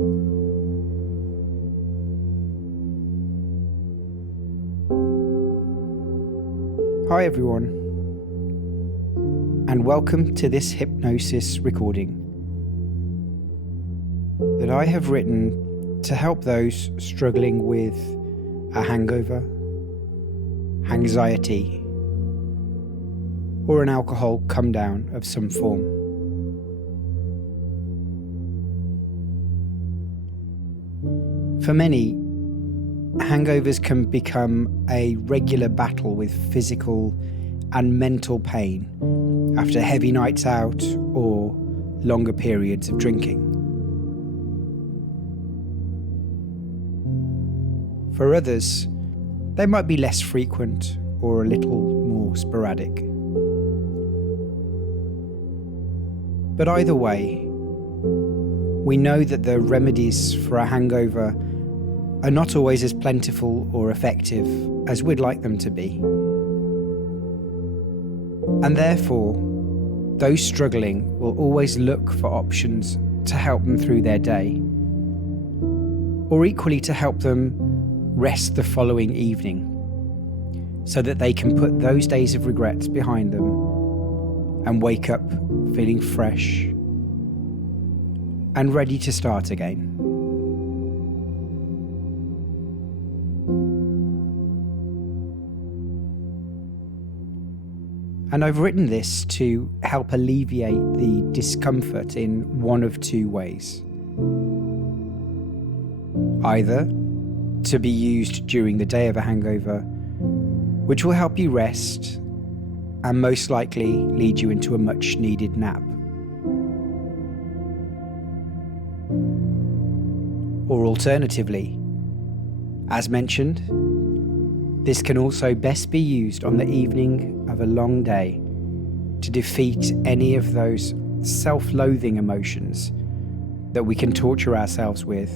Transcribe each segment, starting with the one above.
Hi everyone, and welcome to this hypnosis recording that I have written to help those struggling with a hangover, Hangxiety, or an alcohol comedown of some form. For many, hangovers can become a regular battle with physical and mental pain after heavy nights out or longer periods of drinking. For others, they might be less frequent or a little more sporadic. But either way, we know that the remedies for a hangover are not always as plentiful or effective as we'd like them to be. And therefore, those struggling will always look for options to help them through their day, or equally to help them rest the following evening, so that they can put those days of regrets behind them and wake up feeling fresh and ready to start again. And I've written this to help alleviate the discomfort in one of two ways. Either to be used during the day of a hangover, which will help you rest and most likely lead you into a much needed nap. Or alternatively, as mentioned, this can also best be used on the evening of a long day to defeat any of those self-loathing emotions that we can torture ourselves with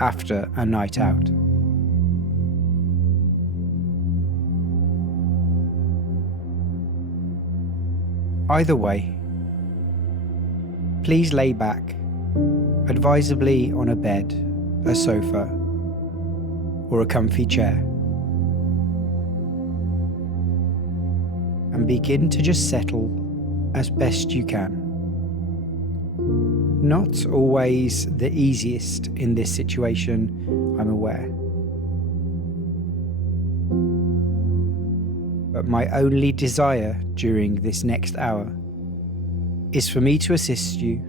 after a night out. Either way, please lay back, advisably on a bed, a sofa, or a comfy chair, and begin to just settle as best you can. Not always the easiest in this situation, I'm aware. But my only desire during this next hour is for me to assist you,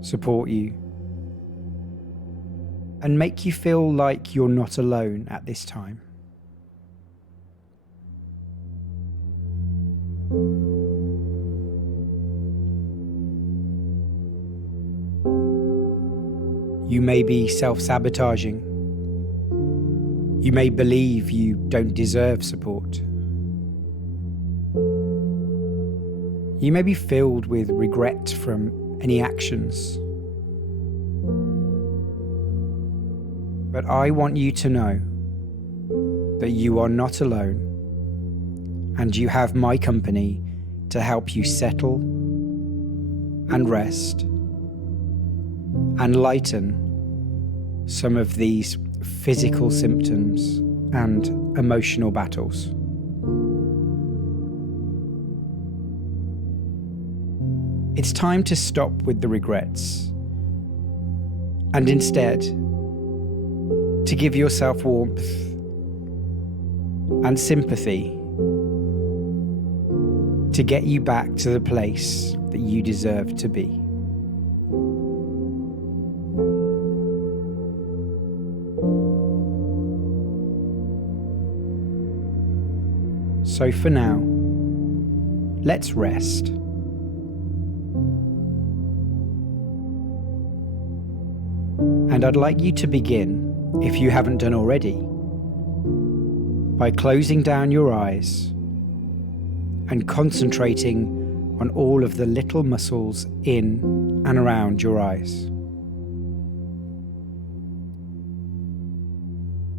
support you, and make you feel like you're not alone at this time. You may be self-sabotaging. You may believe you don't deserve support. You may be filled with regret from any actions. But I want you to know that you are not alone, and you have my company to help you settle and rest and lighten some of these physical symptoms and emotional battles. It's time to stop with the regrets and instead to give yourself warmth and sympathy to get you back to the place that you deserve to be. So for now, let's rest. And I'd like you to begin, if you haven't done already, by closing down your eyes and concentrating on all of the little muscles in and around your eyes.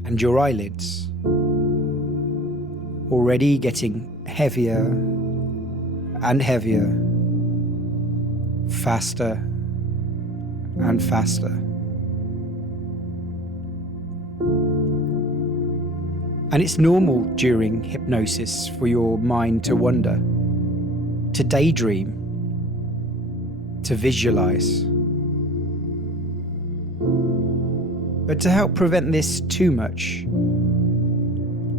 And your eyelids, already getting heavier and heavier, faster and faster. And it's normal during hypnosis for your mind to wander, to daydream, to visualize. But to help prevent this too much,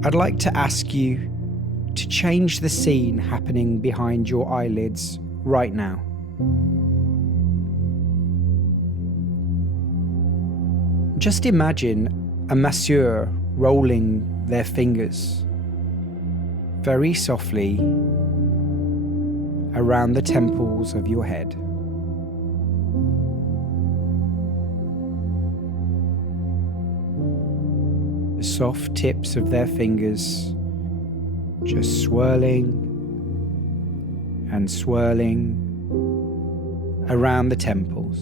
I'd like to ask you to change the scene happening behind your eyelids right now. Just imagine a masseur rolling their fingers very softly around the temples of your head. The soft tips of their fingers just swirling and swirling around the temples.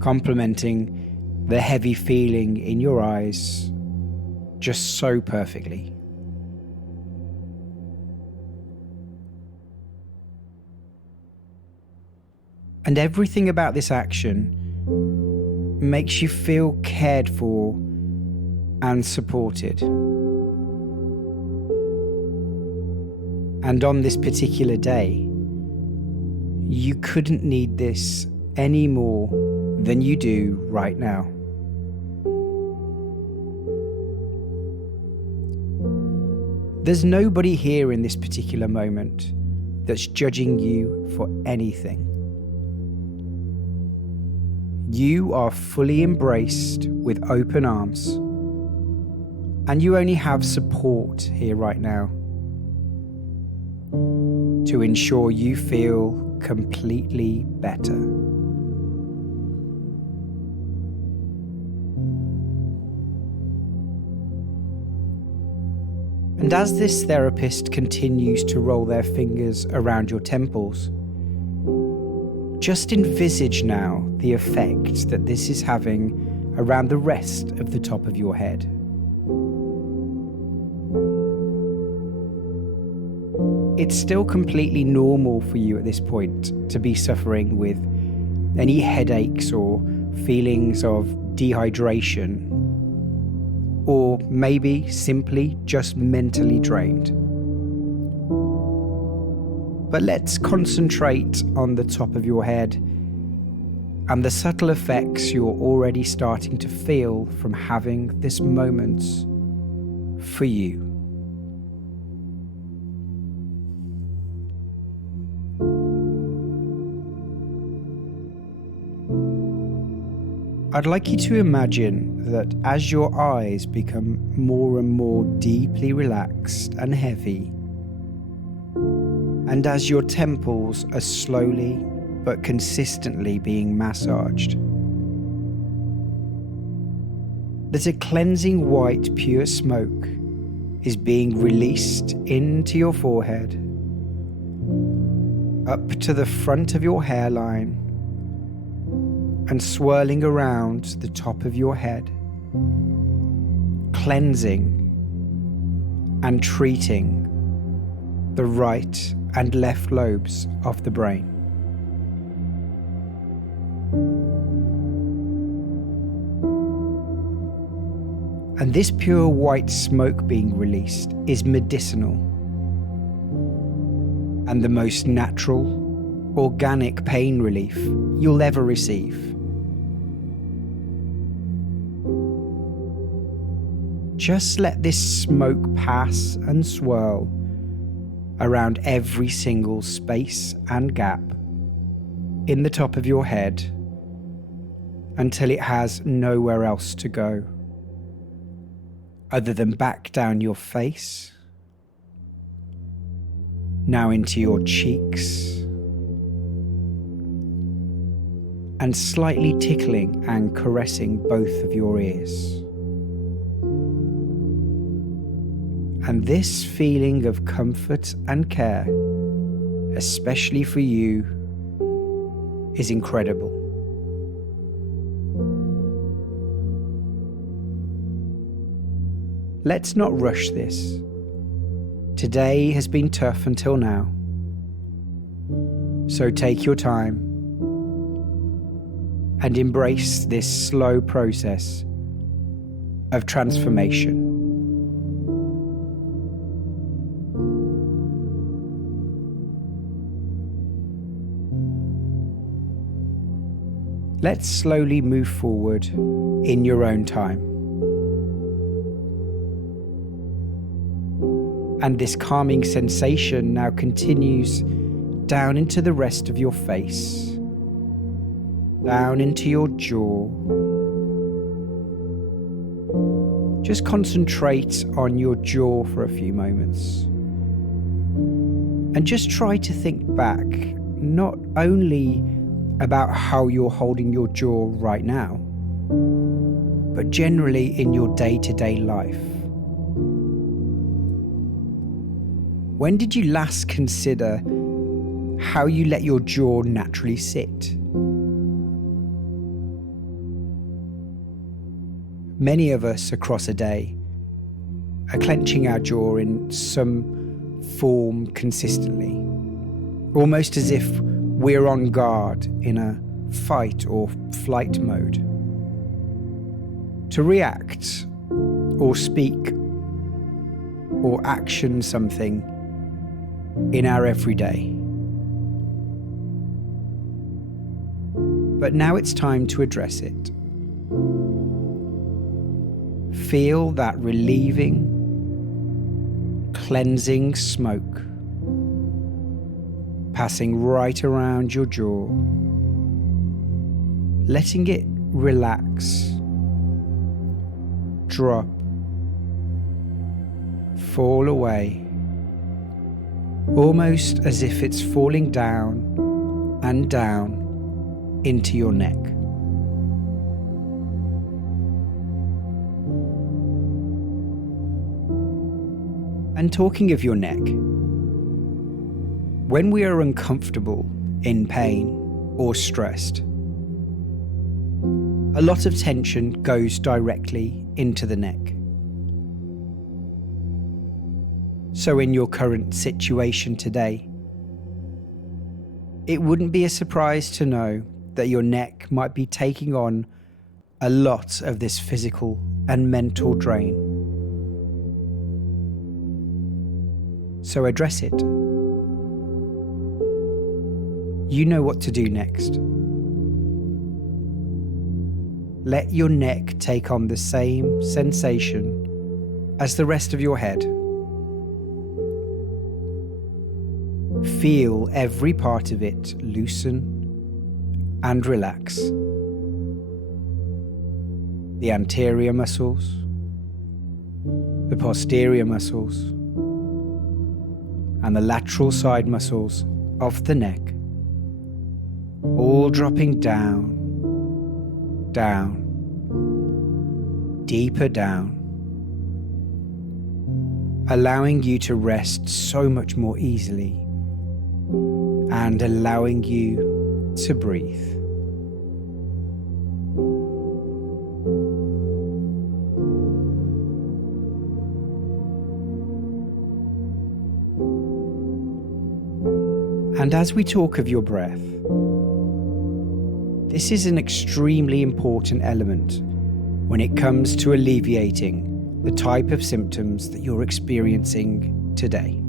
Complementing the heavy feeling in your eyes just so perfectly. And everything about this action makes you feel cared for and supported. And on this particular day, you couldn't need this any more than you do right now. There's nobody here in this particular moment that's judging you for anything. You are fully embraced with open arms, and you only have support here right now to ensure you feel completely better. And as this therapist continues to roll their fingers around your temples, just envisage now the effect that this is having around the rest of the top of your head. It's still completely normal for you at this point to be suffering with any headaches or feelings of dehydration, or maybe simply just mentally drained. But let's concentrate on the top of your head and the subtle effects you're already starting to feel from having this moment for you. I'd like you to imagine that as your eyes become more and more deeply relaxed and heavy, and as your temples are slowly but consistently being massaged, that a cleansing white pure smoke is being released into your forehead, up to the front of your hairline, and swirling around the top of your head, cleansing and treating the right and left lobes of the brain. And this pure white smoke being released is medicinal and the most natural, organic pain relief you'll ever receive. Just let this smoke pass and swirl around every single space and gap in the top of your head until it has nowhere else to go other than back down your face, now into your cheeks, and slightly tickling and caressing both of your ears. And this feeling of comfort and care, especially for you, is incredible. Let's not rush this. Today has been tough until now. So take your time and embrace this slow process of transformation. Let's slowly move forward in your own time. And this calming sensation now continues down into the rest of your face, down into your jaw. Just concentrate on your jaw for a few moments. And just try to think back, not only about how you're holding your jaw right now, but generally in your day-to-day life. When did you last consider how you let your jaw naturally sit? Many of us across a day are clenching our jaw in some form consistently, almost as if we're on guard in a fight or flight mode. To react or speak or action something in our everyday. But now it's time to address it. Feel that relieving, cleansing smoke passing right around your jaw, letting it relax, drop, fall away, almost as if it's falling down and down into your neck. And talking of your neck, when we are uncomfortable, in pain, or stressed, a lot of tension goes directly into the neck. So in your current situation today, it wouldn't be a surprise to know that your neck might be taking on a lot of this physical and mental drain. So address it. You know what to do next. Let your neck take on the same sensation as the rest of your head. Feel every part of it loosen and relax. The anterior muscles, the posterior muscles, and the lateral side muscles of the neck, all dropping down, down, deeper down, allowing you to rest so much more easily and allowing you to breathe. And as we talk of your breath, this is an extremely important element when it comes to alleviating the type of symptoms that you're experiencing today.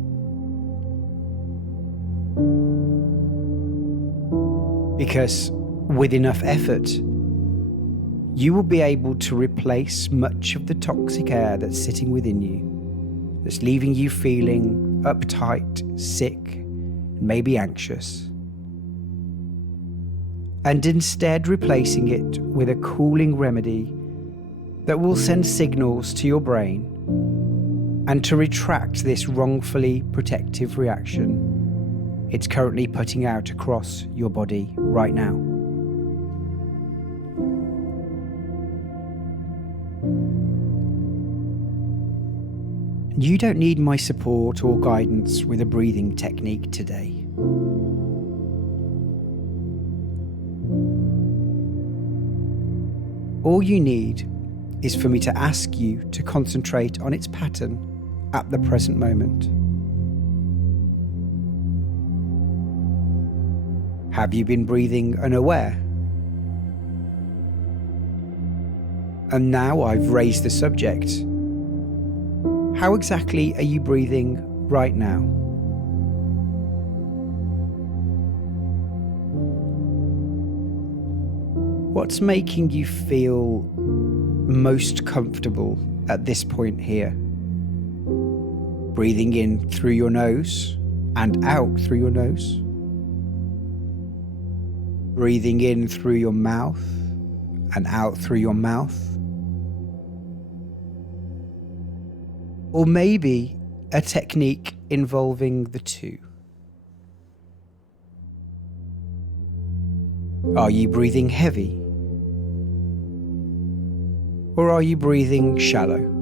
Because with enough effort, you will be able to replace much of the toxic air that's sitting within you, that's leaving you feeling uptight, sick, and maybe anxious. And instead replacing it with a cooling remedy that will send signals to your brain and to retract this wrongfully protective reaction it's currently putting out across your body right now. You don't need my support or guidance with a breathing technique today. All you need is for me to ask you to concentrate on its pattern at the present moment. Have you been breathing unaware? And now I've raised the subject. How exactly are you breathing right now? What's making you feel most comfortable at this point here? Breathing in through your nose and out through your nose. Breathing in through your mouth and out through your mouth. Or maybe a technique involving the two. Are you breathing heavy? Or are you breathing shallow?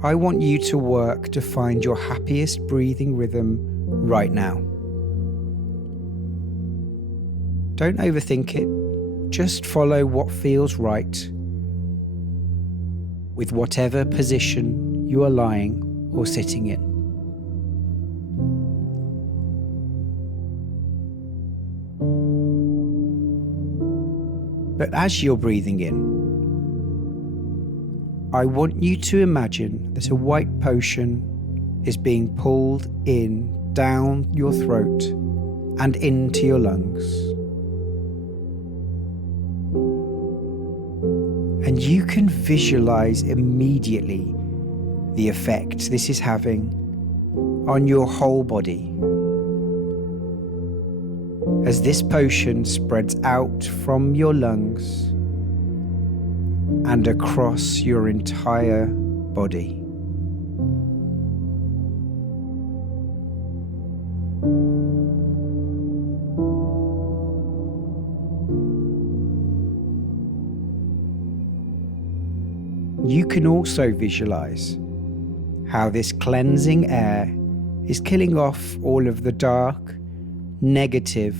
I want you to work to find your happiest breathing rhythm right now. Don't overthink it, just follow what feels right with whatever position you are lying or sitting in. But as you're breathing in, I want you to imagine that a white potion is being pulled in down your throat and into your lungs. And you can visualize immediately the effect this is having on your whole body. As this potion spreads out from your lungs and across your entire body. You can also visualize how this cleansing air is killing off all of the dark, negative,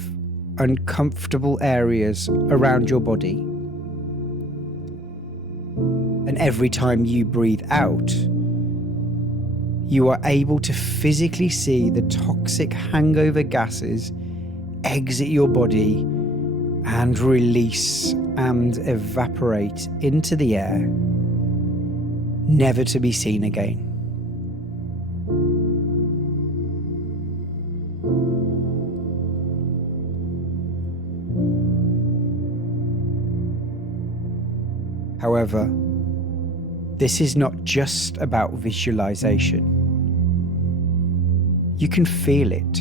uncomfortable areas around your body. And every time you breathe out, you are able to physically see the toxic hangover gases exit your body and release and evaporate into the air, never to be seen again. However, this is not just about visualization. You can feel it.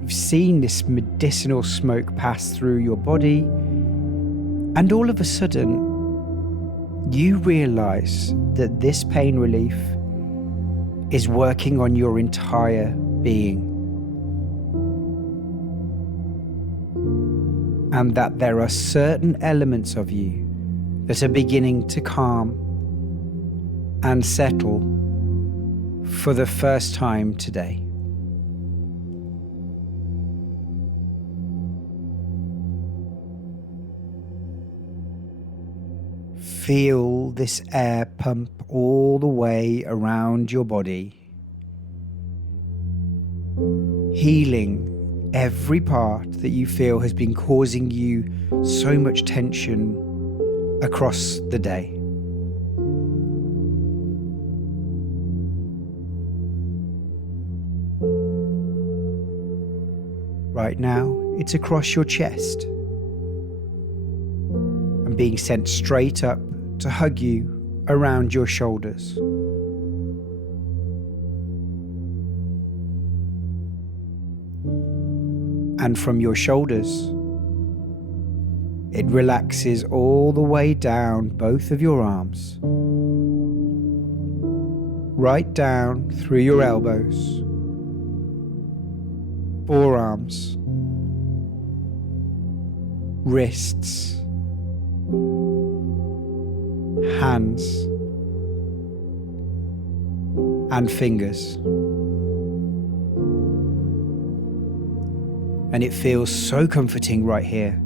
You've seen this medicinal smoke pass through your body, and all of a sudden, you realize that this pain relief is working on your entire being. And that there are certain elements of you that are beginning to calm and settle for the first time today. Feel this air pump all the way around your body, healing every part that you feel has been causing you so much tension across the day. Right now, it's across your chest and being sent straight up to hug you around your shoulders. And from your shoulders, it relaxes all the way down both of your arms, right down through your elbows, forearms, wrists, hands, and fingers. And it feels so comforting right here.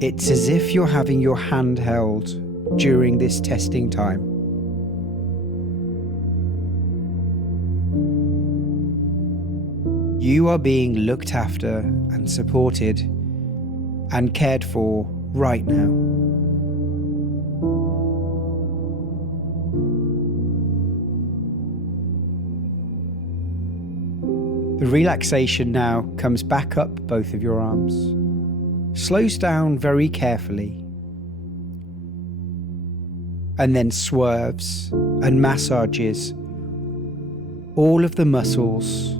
It's as if you're having your hand held during this testing time. You are being looked after and supported and cared for right now. The relaxation now comes back up both of your arms, slows down very carefully, and then swerves and massages all of the muscles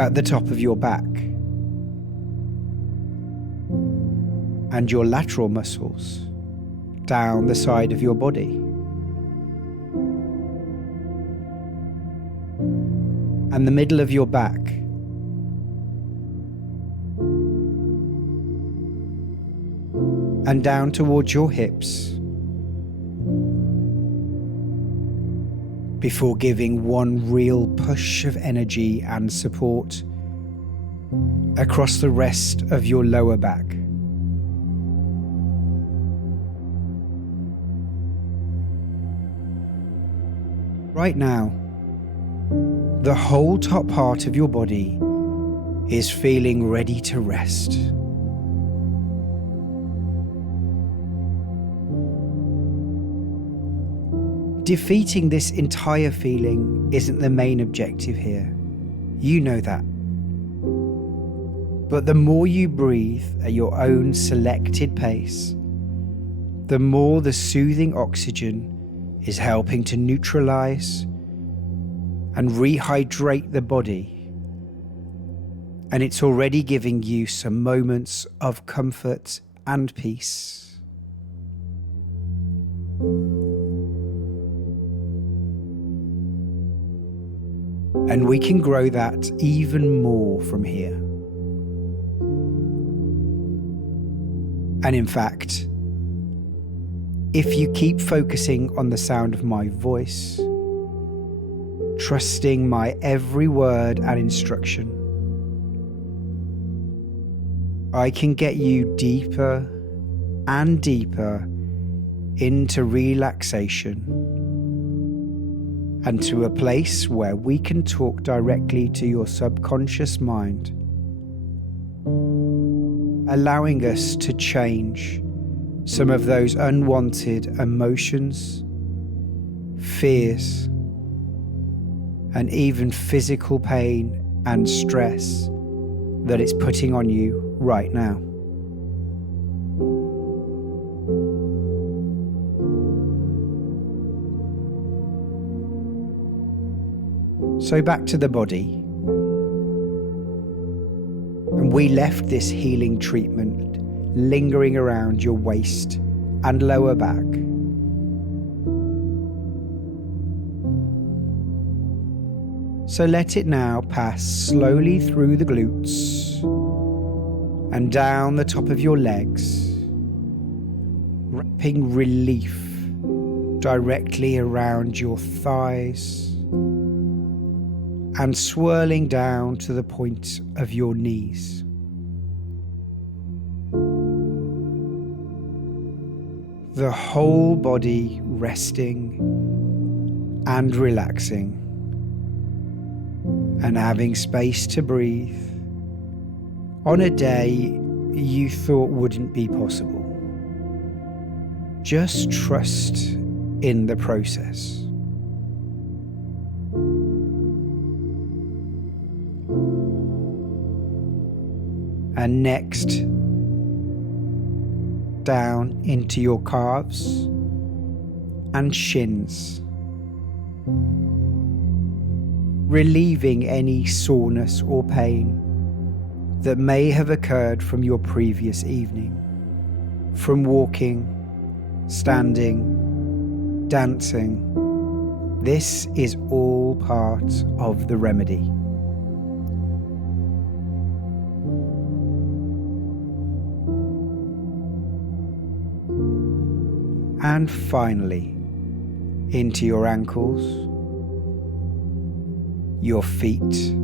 at the top of your back and your lateral muscles down the side of your body. And the middle of your back. And down towards your hips. Before giving one real push of energy and support across the rest of your lower back. Right now, the whole top part of your body is feeling ready to rest. Defeating this entire feeling isn't the main objective here. You know that. But the more you breathe at your own selected pace, the more the soothing oxygen is helping to neutralize and rehydrate the body. And it's already giving you some moments of comfort and peace. And we can grow that even more from here. And in fact, if you keep focusing on the sound of my voice, trusting my every word and instruction, I can get you deeper and deeper into relaxation and to a place where we can talk directly to your subconscious mind, allowing us to change some of those unwanted emotions, fears, and even physical pain and stress that it's putting on you right now. So back to the body. And we left this healing treatment lingering around your waist and lower back. So let it now pass slowly through the glutes and down the top of your legs, wrapping relief directly around your thighs and swirling down to the point of your knees. The whole body resting and relaxing and having space to breathe on a day you thought wouldn't be possible. Just trust in the process. And next, down into your calves and shins, relieving any soreness or pain that may have occurred from your previous evening, from walking, standing, dancing. This is all part of the remedy. And finally, into your ankles, your feet,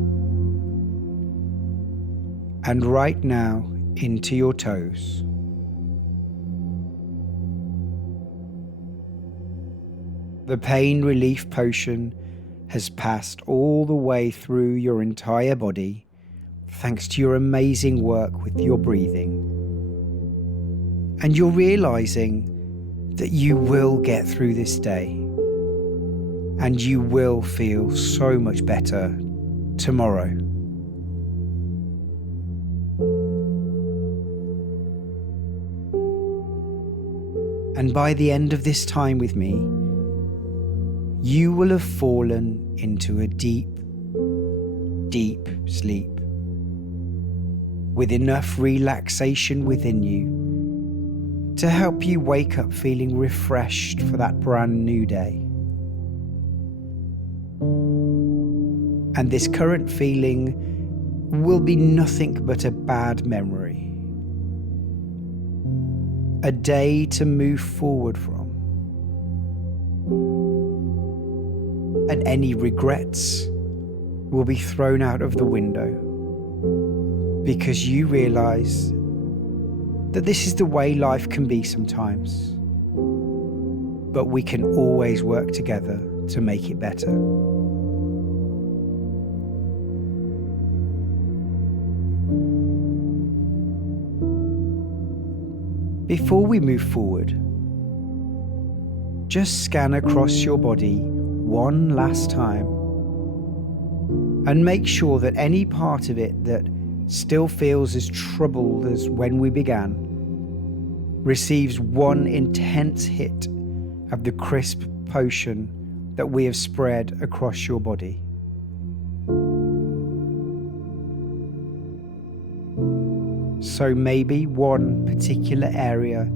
and right now into your toes. The pain relief potion has passed all the way through your entire body thanks to your amazing work with your breathing. And you're realizing that you will get through this day and you will feel so much better tomorrow. And by the end of this time with me, you will have fallen into a deep, deep sleep with enough relaxation within you to help you wake up feeling refreshed for that brand new day. And this current feeling will be nothing but a bad memory. A day to move forward from. And any regrets will be thrown out of the window because you realize that this is the way life can be sometimes, but we can always work together to make it better. Before we move forward, just scan across your body one last time and make sure that any part of it that still feels as troubled as when we began receives one intense hit of the crisp potion that we have spread across your body. So maybe one particular area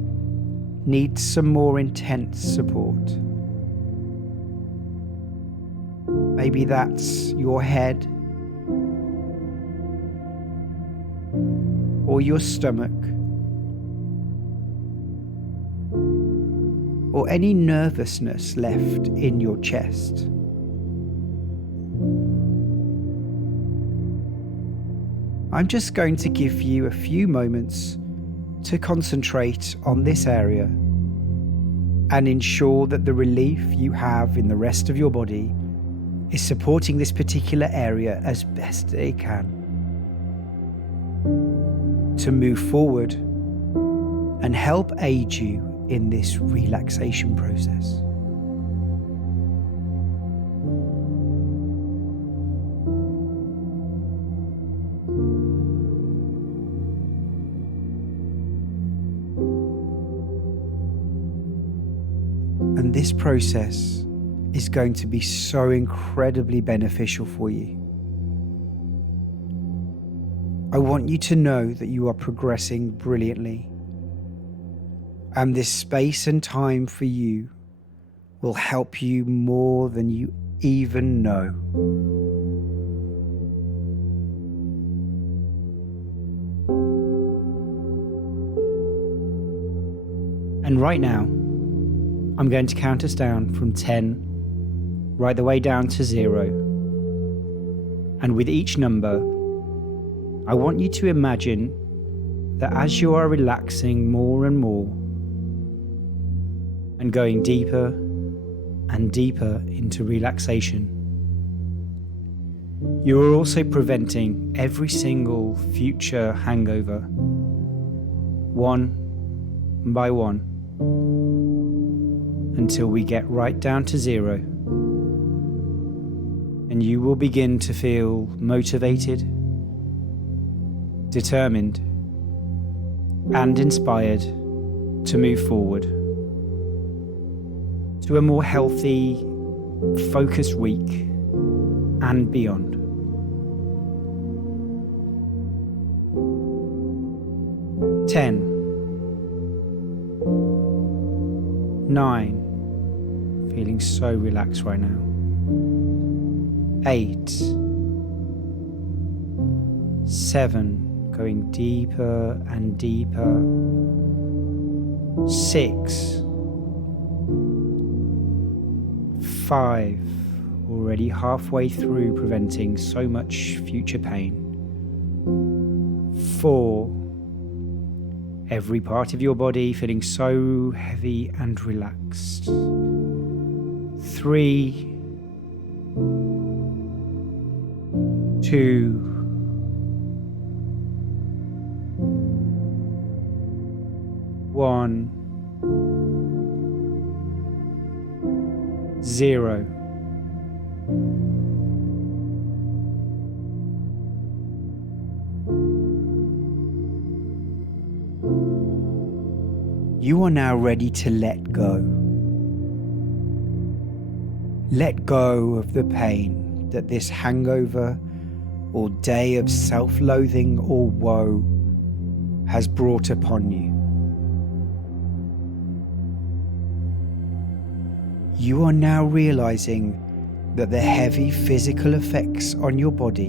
needs some more intense support. Maybe that's your head or your stomach or any nervousness left in your chest. I'm just going to give you a few moments to concentrate on this area and ensure that the relief you have in the rest of your body is supporting this particular area as best it can to move forward and help aid you in this relaxation process. And this process is going to be so incredibly beneficial for you. I want you to know that you are progressing brilliantly, and this space and time for you will help you more than you even know. And right now, I'm going to count us down from 10 right the way down to 0. And with each number, I want you to imagine that as you are relaxing more and more and going deeper and deeper into relaxation, you are also preventing every single future hangover, one by one, until we get right down to 0. And you will begin to feel motivated, determined, and inspired to move forward to a more healthy, focused week and beyond. 10, 9, feeling so relaxed right now. 8, 7, going deeper and deeper. 6, 5, already halfway through preventing so much future pain. 4. Every part of your body feeling so heavy and relaxed. 3, 2, 1, 0. You are now ready to let go. Let go of the pain that this hangover or day of self-loathing or woe has brought upon you. You are now realizing that the heavy physical effects on your body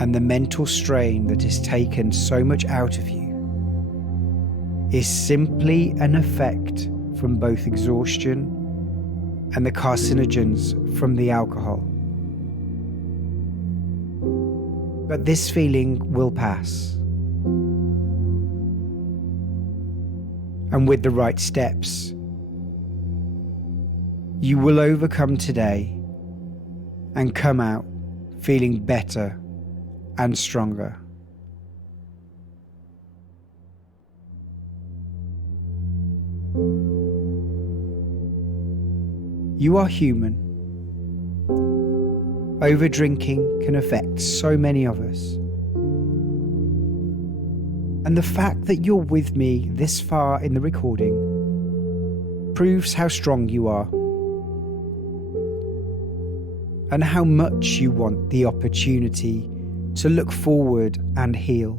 and the mental strain that has taken so much out of you is simply an effect from both exhaustion and the carcinogens from the alcohol. But this feeling will pass. And with the right steps, you will overcome today and come out feeling better and stronger. You are human. Overdrinking can affect so many of us. And the fact that you're with me this far in the recording proves how strong you are and how much you want the opportunity to look forward and heal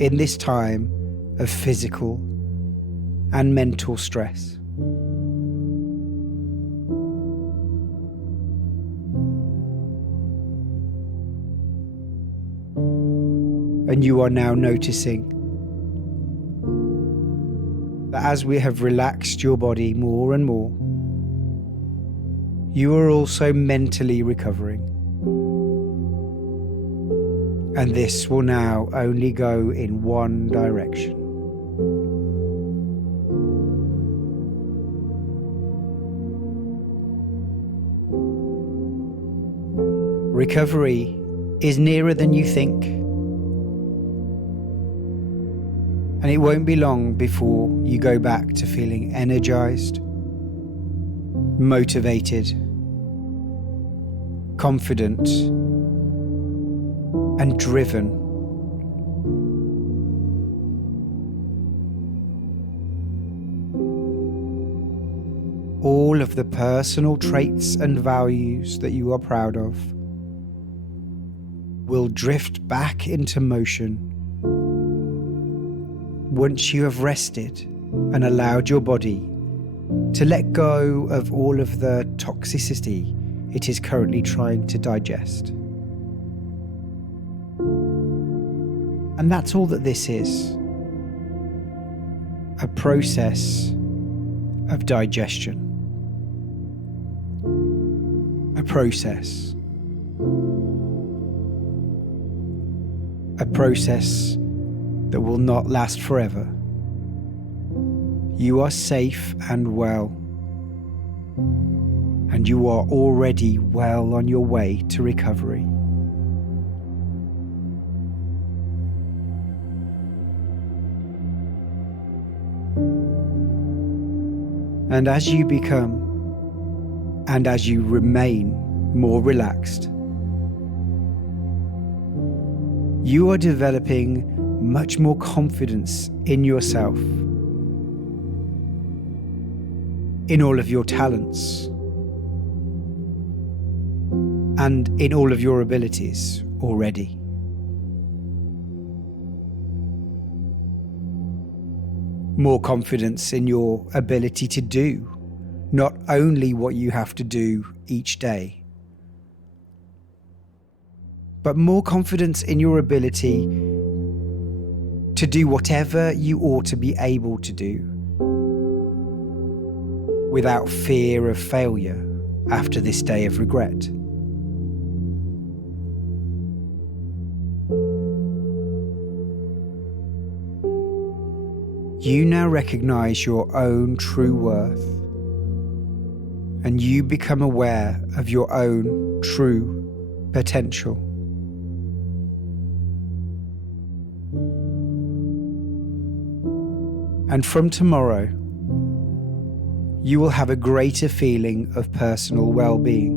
in this time of physical and mental stress. And you are now noticing that as we have relaxed your body more and more, you are also mentally recovering. And this will now only go in one direction. Recovery is nearer than you think. And it won't be long before you go back to feeling energized, motivated, confident, and driven. All of the personal traits and values that you are proud of will drift back into motion once you have rested and allowed your body to let go of all of the toxicity it is currently trying to digest. And that's all that this is. A process of digestion. A process. A process that will not last forever. You are safe and well, and you are already well on your way to recovery. And as you become, and as you remain more relaxed, you are developing much more confidence in yourself, in all of your talents, and in all of your abilities already. More confidence in your ability to do not only what you have to do each day, but more confidence in your ability to do whatever you ought to be able to do without fear of failure after this day of regret. You now recognize your own true worth, and you become aware of your own true potential. And from tomorrow, you will have a greater feeling of personal well-being.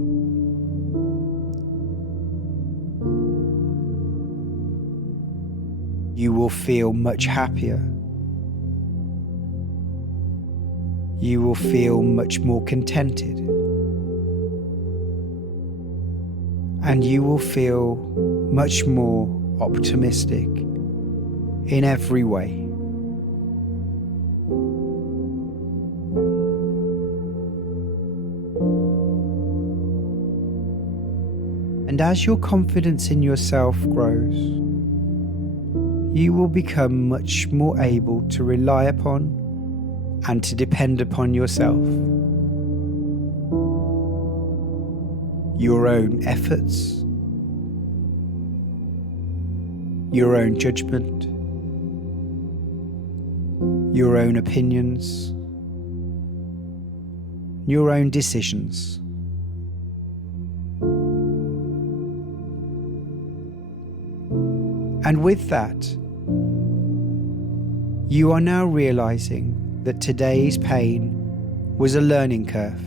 You will feel much happier. You will feel much more contented. And you will feel much more optimistic in every way. And as your confidence in yourself grows, you will become much more able to rely upon and to depend upon yourself, your own efforts, your own judgment, your own opinions, your own decisions. And with that, you are now realizing that today's pain was a learning curve.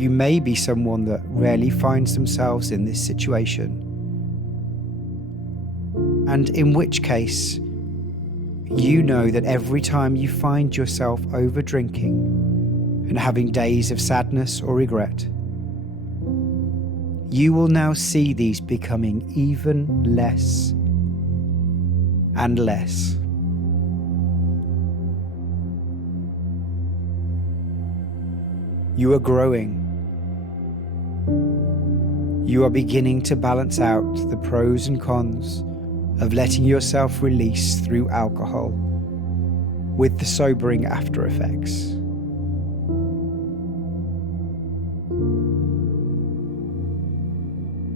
You may be someone that rarely finds themselves in this situation, and in which case, you know that every time you find yourself over drinking and having days of sadness or regret, you will now see these becoming even less and less. You are growing. You are beginning to balance out the pros and cons of letting yourself release through alcohol with the sobering after effects.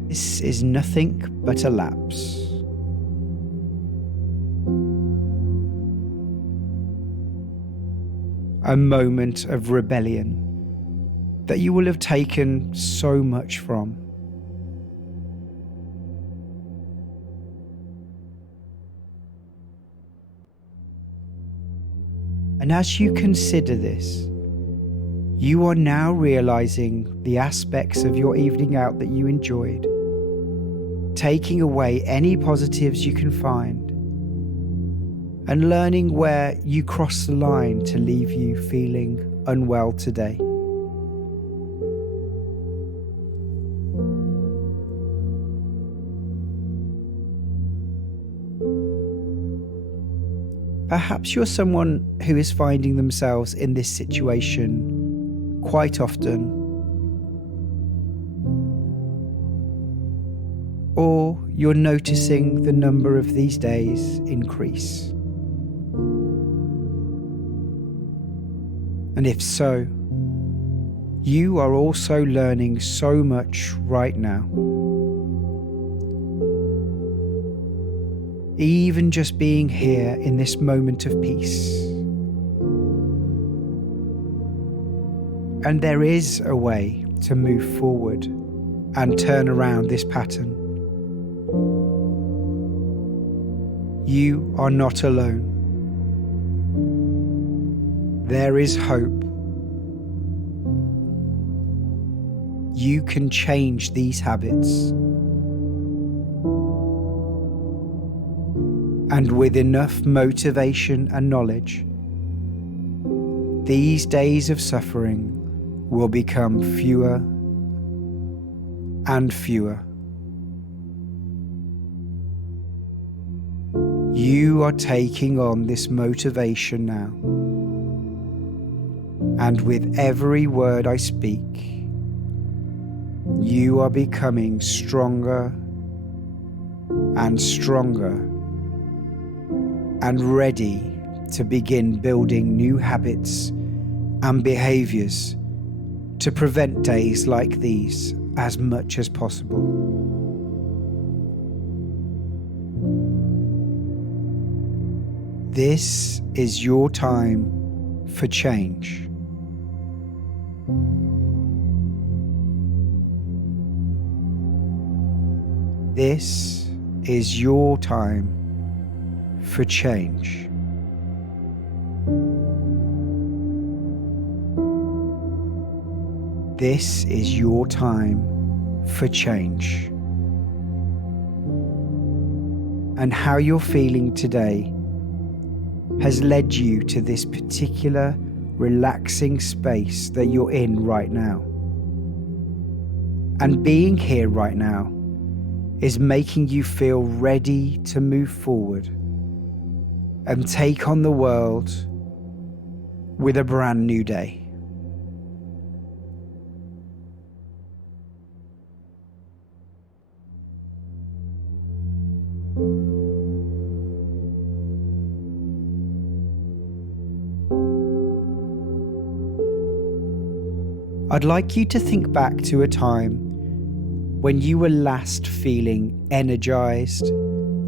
This is nothing but a lapse. A moment of rebellion that you will have taken so much from. And as you consider this, you are now realizing the aspects of your evening out that you enjoyed, taking away any positives you can find, and learning where you cross the line to leave you feeling unwell today. Perhaps you're someone who is finding themselves in this situation quite often, or you're noticing the number of these days increase. And if so, you are also learning so much right now. Even just being here in this moment of peace. And there is a way to move forward and turn around this pattern. You are not alone. There is hope. You can change these habits. And with enough motivation and knowledge, these days of suffering will become fewer and fewer. You are taking on this motivation now. And with every word I speak, you are becoming stronger and stronger and ready to begin building new habits and behaviors to prevent days like these as much as possible. This is your time for change. This is your time for change. This is your time for change. And how you're feeling today has led you to this particular relaxing space that you're in right now. And being here right now is making you feel ready to move forward and take on the world with a brand new day. I'd like you to think back to a time when you were last feeling energized,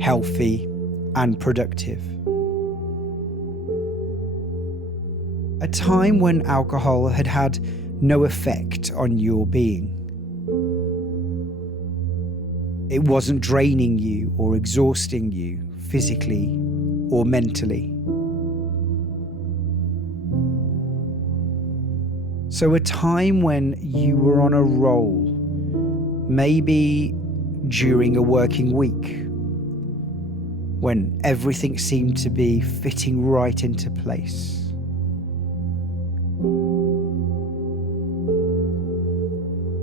healthy, and productive. A time when alcohol had had no effect on your being. It wasn't draining you or exhausting you physically or mentally. So a time when you were on a roll, maybe during a working week, when everything seemed to be fitting right into place.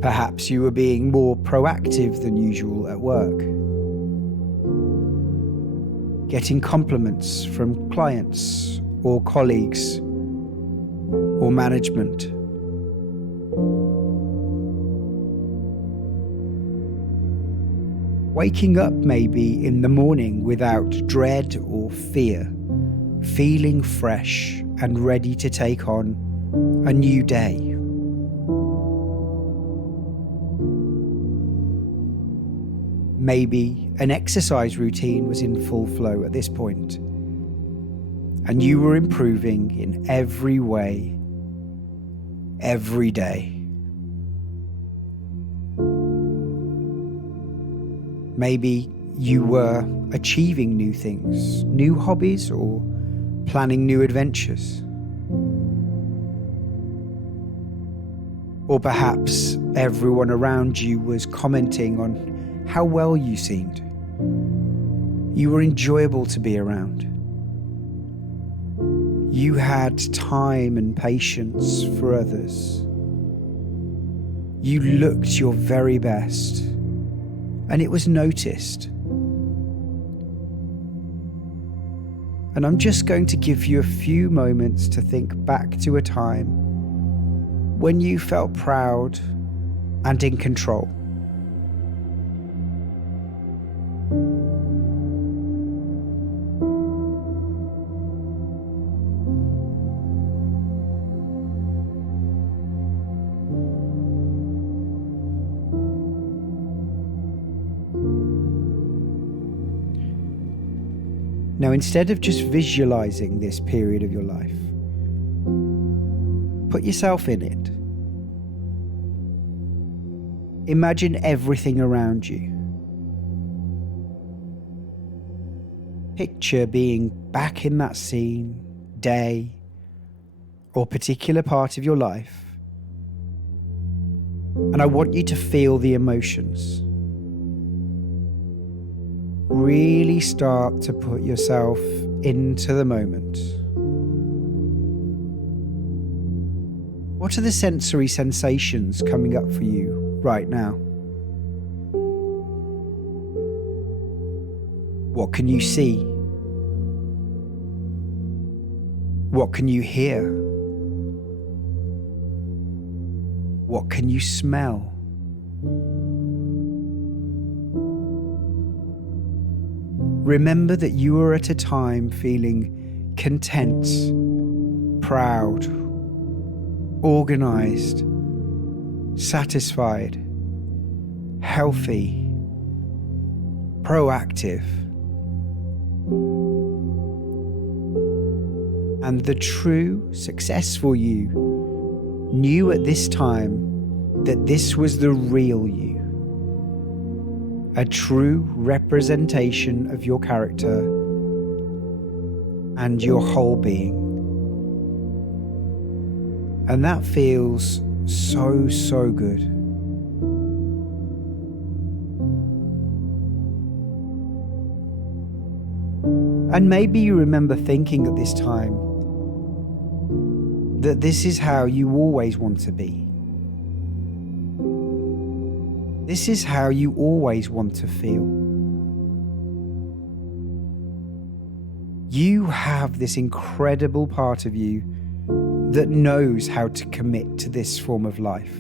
Perhaps you were being more proactive than usual at work, getting compliments from clients or colleagues or management. Waking up maybe in the morning without dread or fear, feeling fresh and ready to take on a new day. Maybe an exercise routine was in full flow at this point, and you were improving in every way, every day. Maybe you were achieving new things, new hobbies, or planning new adventures. Or perhaps everyone around you was commenting on how well you seemed. You were enjoyable to be around. You had time and patience for others. You looked your very best, and it was noticed. And I'm just going to give you a few moments to think back to a time when you felt proud and in control. Now, instead of just visualizing this period of your life, put yourself in it. Imagine everything around you. Picture being back in that scene, day, or particular part of your life. And I want you to feel the emotions. Really start to put yourself into the moment. What are the sensory sensations coming up for you right now? What can you see? What can you hear? What can you smell? Remember that you are at a time feeling content, proud, organized, satisfied, healthy, proactive. And the true, successful you knew at this time that this was the real you, a true representation of your character and your whole being. And that feels so, so good. And maybe you remember thinking at this time that this is how you always want to be. This is how you always want to feel. You have this incredible part of you that knows how to commit to this form of life.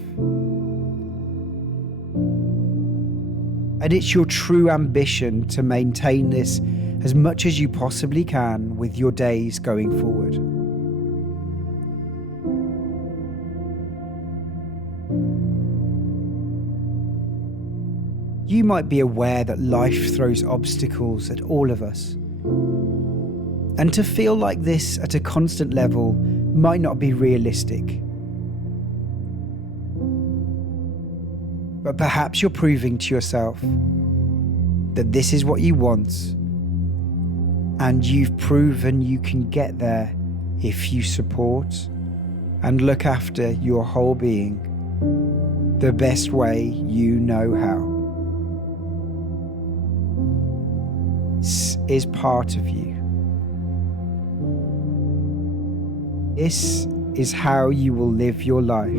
And it's your true ambition to maintain this as much as you possibly can with your days going forward. You might be aware that life throws obstacles at all of us. And to feel like this at a constant level might not be realistic. But perhaps you're proving to yourself that this is what you want, and you've proven you can get there if you support and look after your whole being the best way you know how. This is part of you. This is how you will live your life.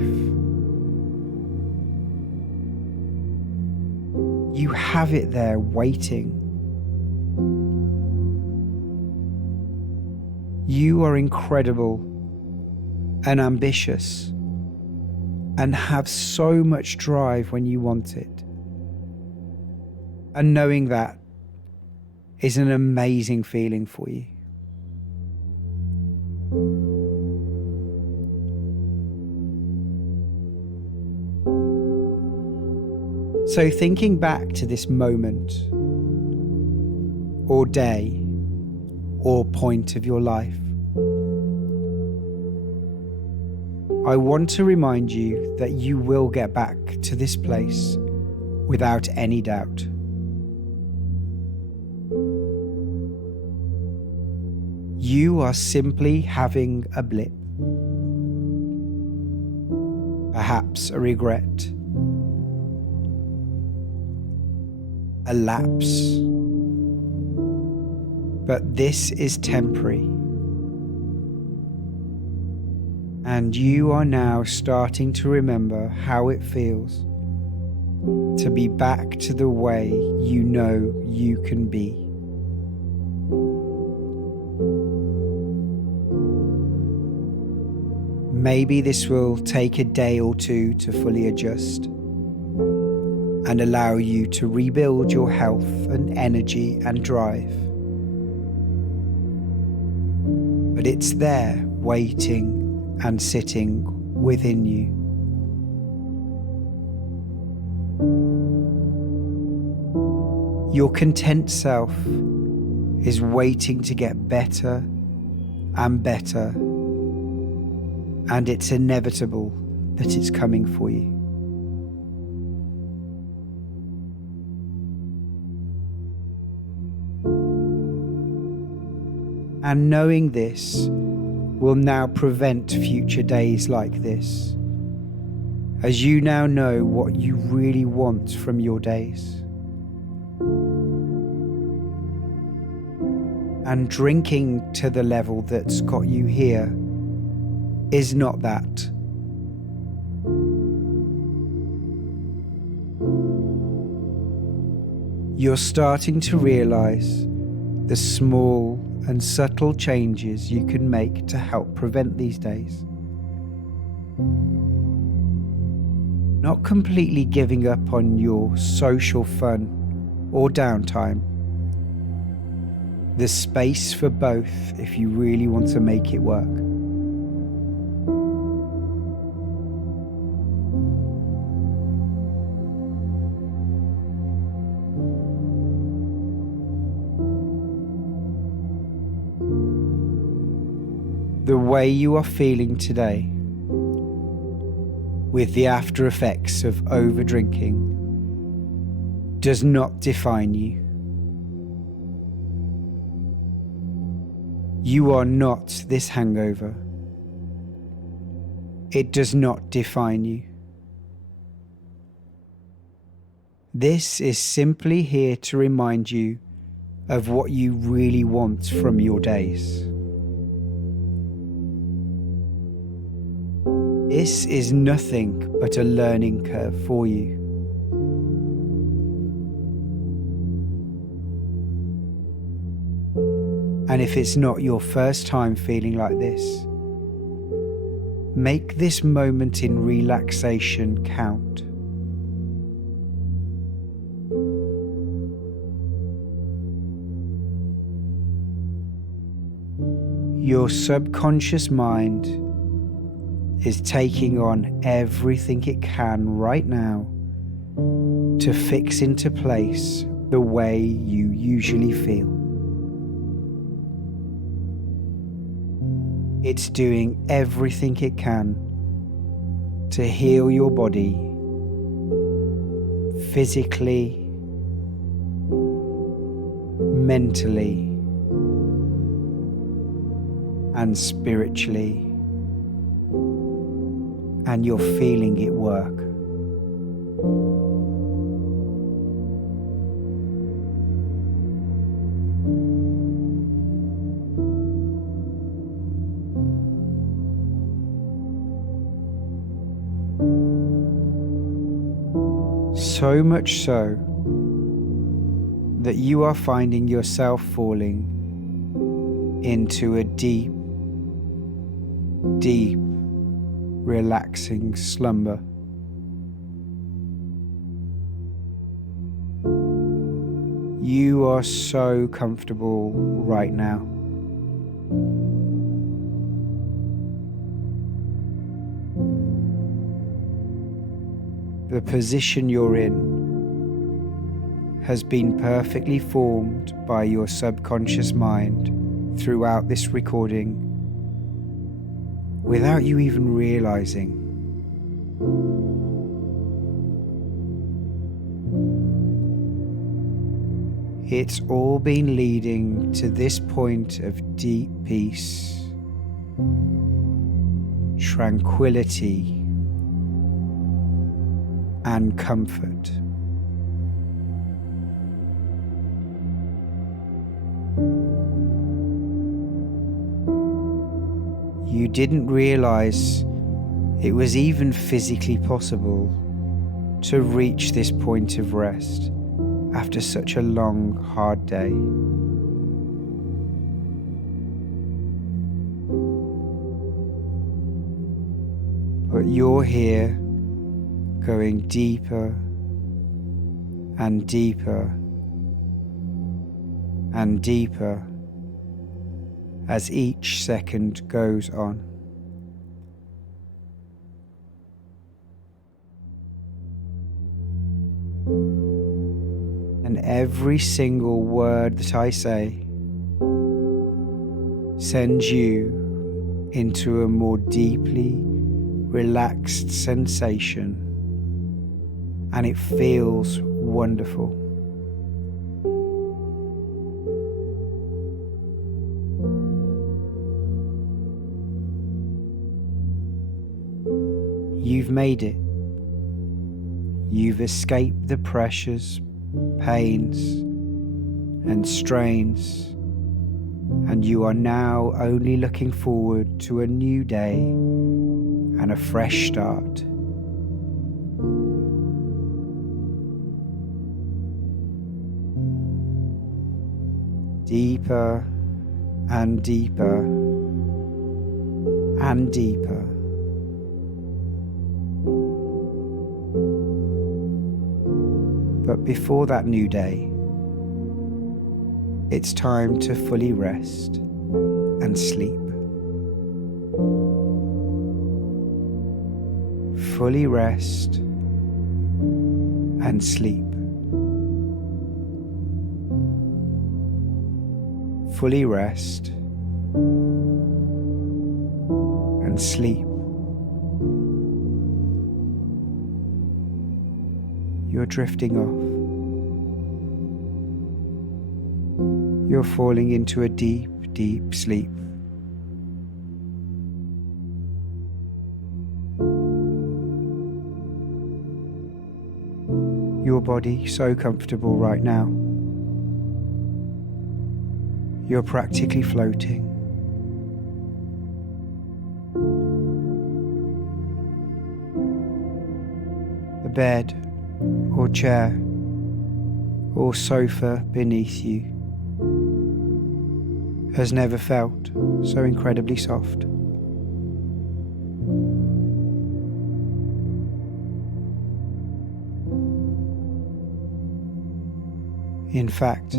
You have it there waiting. You are incredible and ambitious and have so much drive when you want it. And knowing that is an amazing feeling for you. So thinking back to this moment or day or point of your life, I want to remind you that you will get back to this place without any doubt. You are simply having a blip, perhaps a regret, a lapse, but this is temporary. And you are now starting to remember how it feels to be back to the way you know you can be. Maybe this will take a day or two to fully adjust and allow you to rebuild your health and energy and drive. But it's there waiting and sitting within you. Your content self is waiting to get better and better, and it's inevitable that it's coming for you. And knowing this will now prevent future days like this, as you now know what you really want from your days. And drinking to the level that's got you here is not that. You're starting to realize the small and subtle changes you can make to help prevent these days. Not completely giving up on your social fun or downtime. There's space for both if you really want to make it work. way you are feeling today, with the after effects of over drinking, does not define you. You are not this hangover. It does not define you. This is simply here to remind you of what you really want from your days. This is nothing but a learning curve for you. And if it's not your first time feeling like this, make this moment in relaxation count. Your subconscious mind is taking on everything it can right now to fix into place the way you usually feel. It's doing everything it can to heal your body physically, mentally, and spiritually, and you're feeling it work. So much so that you are finding yourself falling into a deep, relaxing slumber. You are so comfortable right now. The position you're in has been perfectly formed by your subconscious mind throughout this recording without you even realizing. It's all been leading to this point of deep peace, tranquility, and comfort. You didn't realize it was even physically possible to reach this point of rest after such a long, hard day. But you're here, going deeper and deeper and deeper as each second goes on. And every single word that I say sends you into a more deeply relaxed sensation, and it feels wonderful. You've made it. You've escaped the pressures, pains, and strains, and you are now only looking forward to a new day and a fresh start. Deeper and deeper and deeper. But before that new day, it's time to fully rest and sleep. Fully rest and sleep. Fully rest and sleep. You're drifting off. You're falling into a deep, deep sleep. Your body so comfortable right now. You're practically floating. The bed or chair or sofa beneath you has never felt so incredibly soft. In fact,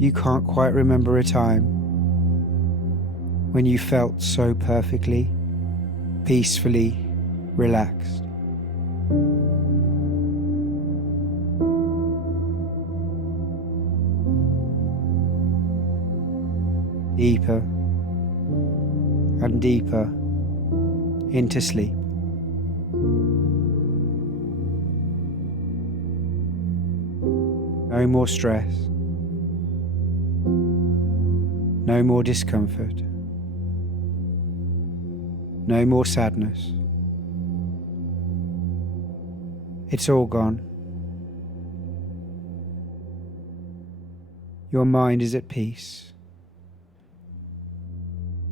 you can't quite remember a time when you felt so perfectly, peacefully relaxed. Deeper and deeper into sleep. No more stress. No more discomfort. No more sadness. It's all gone. Your mind is at peace.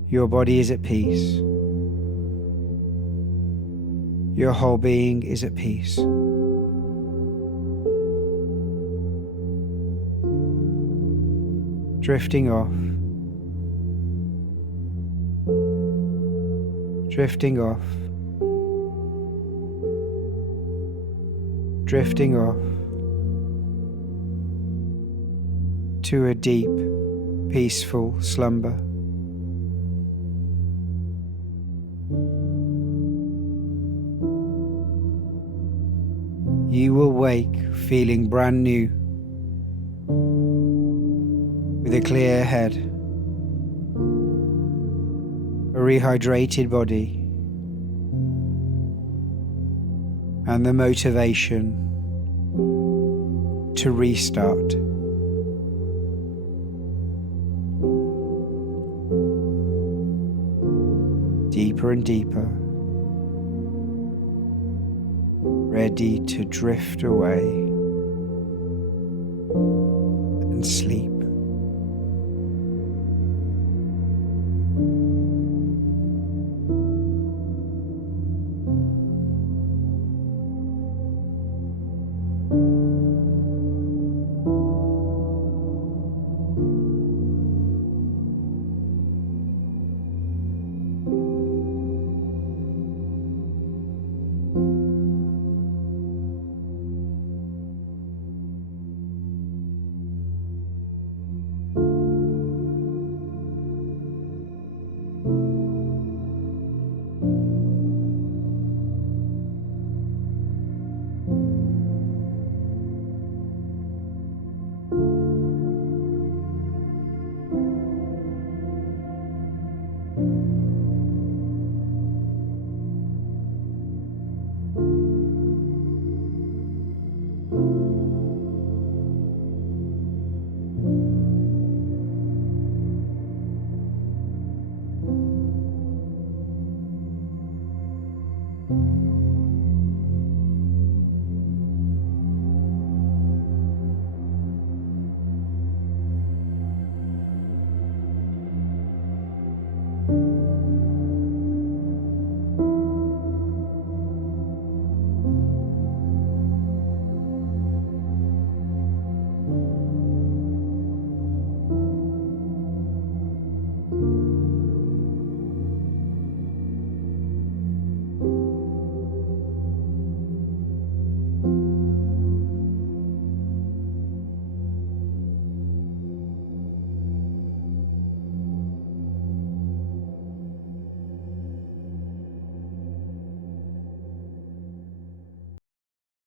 Your body is at peace. Your whole being is at peace. Drifting off. Drifting off. Drifting off to a deep, peaceful slumber. You will wake feeling brand new, with a clear head, a rehydrated body, and the motivation to restart. Deeper and deeper, ready to drift away and sleep.